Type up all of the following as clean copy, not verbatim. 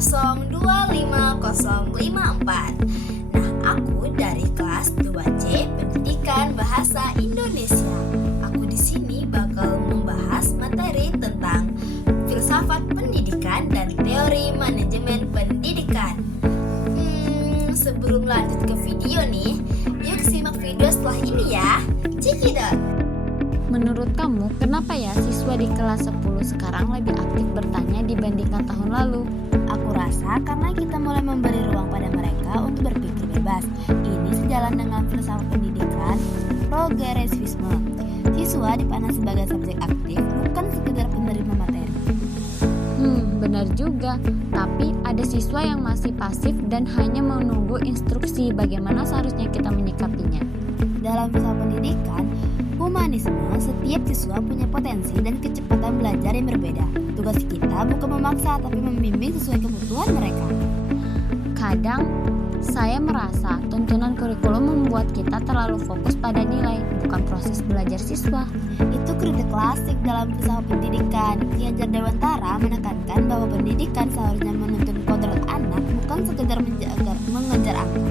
025054. Nah, aku dari kelas 2C Pendidikan Bahasa Indonesia. Aku di sini bakal membahas materi tentang filsafat pendidikan dan teori manajemen pendidikan. Sebelum lanjut ke video nih, yuk simak video setelah ini ya. Check it out. Menurut kamu, kenapa ya siswa di kelas 10 sekarang lebih aktif bertanya dibandingkan tahun lalu? Aku rasa karena kita mulai memberi ruang pada mereka untuk berpikir bebas. Ini sejalan dengan filsafat pendidikan progresivisme. Siswa dipandang sebagai subjek aktif, bukan sekedar penerima materi. Benar juga. Tapi ada siswa yang masih pasif dan hanya menunggu instruksi. Bagaimana seharusnya kita menyikapinya? Dalam filsafat pendidikan humanisme, setiap siswa punya potensi dan kecepatan belajar yang berbeda. Tugas kita bukan memaksa, tapi membimbing sesuai kebutuhan mereka. Kadang saya merasa tuntunan kurikulum membuat kita terlalu fokus pada nilai, bukan proses belajar siswa. Itu kritik klasik dalam filsafat pendidikan. Ki Hajar Dewantara menekankan bahwa pendidikan seharusnya menuntun kodrat anak, bukan sekedar mengejar angka.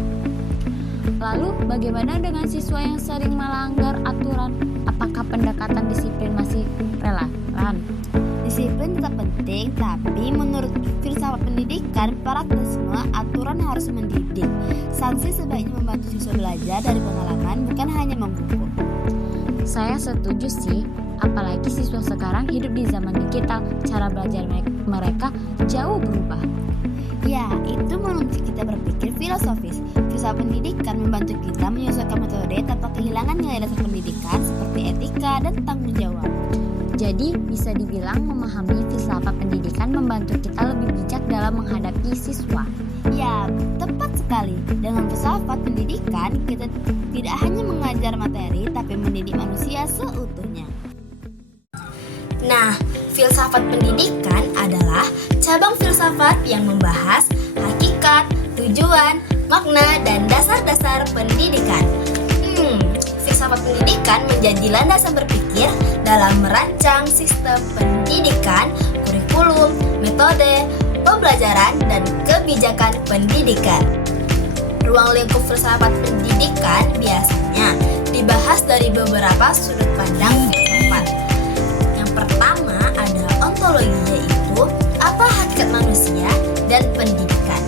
Lalu bagaimana dengan siswa yang sering melanggar aturan? Apakah pendekatan disiplin masih relevan? Disiplin tetap penting, tapi menurut filsafat pendidikan pragmatisme, aturan harus mendidik. Sanksi sebaiknya membantu siswa belajar dari pengalaman, bukan hanya menghukum. Saya setuju sih, apalagi siswa sekarang hidup di zaman digital, cara belajar mereka jauh berubah. Ya, itu menuntut kita berpikir filosofis. Filsafat pendidikan membantu kita menyesuaikan metode tanpa kehilangan nilai dasar pendidikan seperti etika dan tanggung jawab. Jadi, bisa dibilang memahami filsafat pendidikan membantu kita lebih bijak dalam menghadapi siswa. Ya, tepat sekali. Dengan filsafat pendidikan, kita tidak hanya mengajar materi, tapi mendidik manusia seutuhnya. Nah, filsafat pendidikan adalah cabang filsafat yang membahas hakikat, tujuan, makna, dan dasar-dasar pendidikan. Filsafat pendidikan menjadi landasan berpikir dalam merancang sistem pendidikan, kurikulum, metode, pembelajaran, dan kebijakan pendidikan. Ruang lingkup filsafat pendidikan biasanya dibahas dari beberapa sudut pandang filsafat. Yang pertama ada ontologi, yaitu apa hakikat manusia dan pendidikan.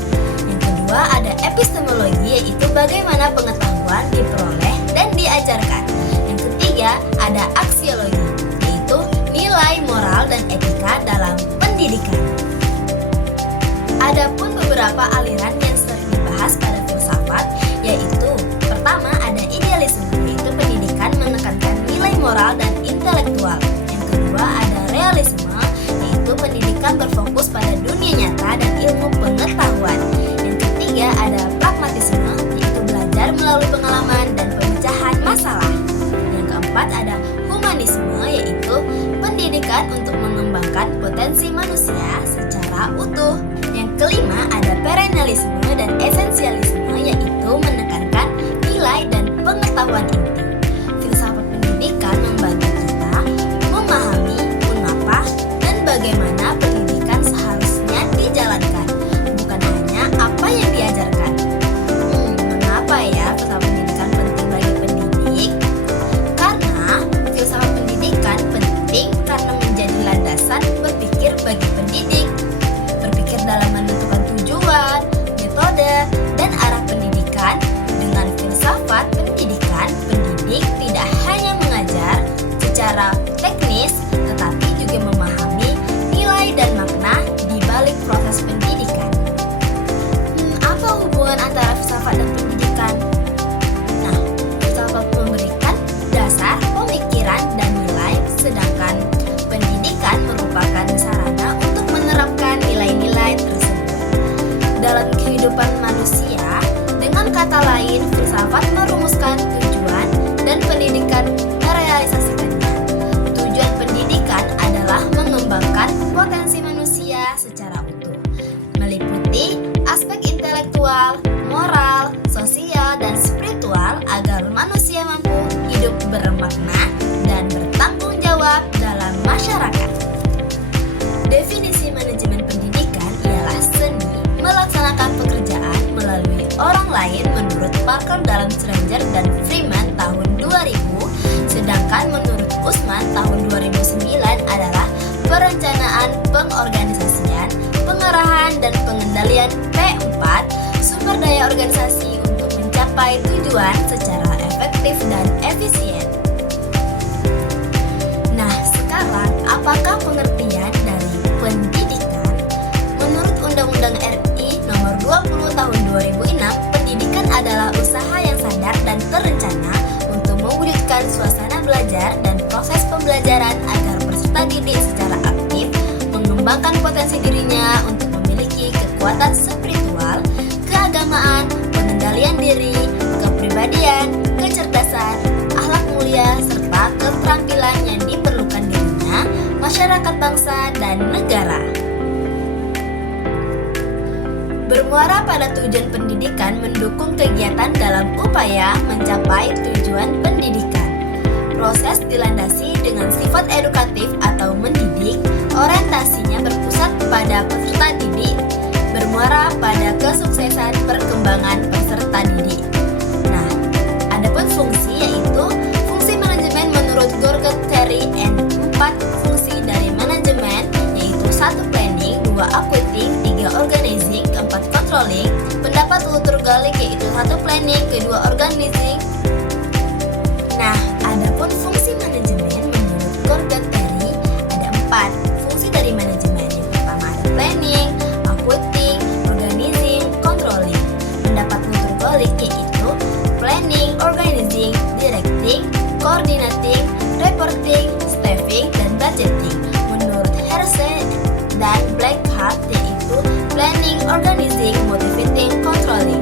Yang kedua ada epistemologi, yaitu bagaimana pengetahuan diperoleh dan diajarkan. Yang ketiga ada aksiologi, yaitu nilai moral dan etika dalam pendidikan. Adapun beberapa aliran yang sering dibahas pada filsafat, yaitu pertama ada idealisme, yaitu pendidikan menekankan nilai moral dan intelektual. Yang kedua ada realisme, yaitu pendidikan berfokus pada dunia nyata dan ilmu pengetahuan. Yang ketiga ada pragmatisme, yaitu belajar melalui pengalaman dan pemecahan masalah. Yang keempat ada humanisme, yaitu pendidikan untuk mengembangkan potensi manusia secara utuh. Yang kelima ada perennialisme dan esensialisme, yaitu menekankan nilai dan pengetahuan inti. Filsafat pendidikan membantu kita memahami mengapa dan bagaimana pendidikan seharusnya dijalankan, bukan hanya apa yang diajarkan. Mengapa ya filsafat pendidikan penting bagi pendidik? Karena sumber daya organisasi untuk mencapai tujuan secara efektif dan efisien. Nah, sekarang apakah pengertian dari pendidikan? Menurut Undang-Undang RI Nomor 20 Tahun 2006, pendidikan adalah usaha yang sadar dan terencana untuk mewujudkan suasana belajar dan proses pembelajaran agar peserta didik secara aktif mengembangkan potensi dirinya untuk memiliki kekuatan spiritual, keagamaan, pengendalian diri, kepribadian, kecerdasan, akhlak mulia, serta keterampilan yang diperlukan dirinya, masyarakat bangsa, dan negara. Bermuara pada tujuan pendidikan mendukung kegiatan dalam upaya mencapai tujuan pendidikan. Proses dilandasi dengan sifat edukatif atau mendidik, orientasinya berpusat pada peserta didik, bermuara pada kesuksesan perkembangan peserta didik. Nah, adapun fungsi yaitu fungsi manajemen menurut Gorget Terry and 4 fungsi dari manajemen yaitu 1 planning, 2 updating, 3 organizing, 4 controlling. Pendapat Luther Galik yaitu 1 planning, kedua organizing. Nah, adapun fungsi manajemen menurut Gorget Terry ada 4 fungsi dari manajemen. Yang pertama ada planning, updating, organizing, controlling. Pendapat Luther Galik yaitu planning, organizing, directing, coordinating, reporting, staffing, dan budgeting. Menurut Hersey dan Blackhart yaitu planning, organizing, motivating, controlling.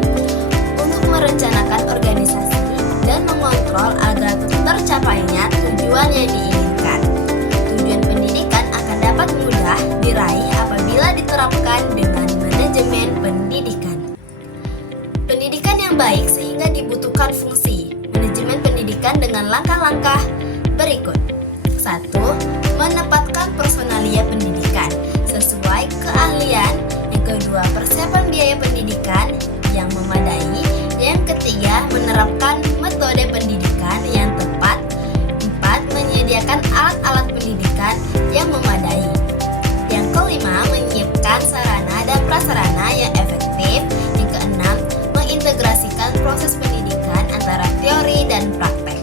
Untuk merencanakan organisasi dan mengontrol agar tercapainya tujuan yang diinginkan. Tujuan pendidikan akan dapat mudah diraih apabila diterapkan dengan manajemen pendidikan. Pendidikan yang baik sehingga dibutuhkan fungsi manajemen pendidikan dengan langkah-langkah berikut. 1. Menempatkan personalia pendidikan sesuai keahlian. Yang kedua, persiapan biaya pendidikan yang memadai. Yang ketiga, menerapkan metode pendidikan yang tepat. 4. Menyediakan alat-alat pendidikan yang memadai. Yang kelima, menyiapkan sarana dan prasarana yang efektif. Yang keenam, mengintegrasikan proses pendidikan antara teori dan praktek.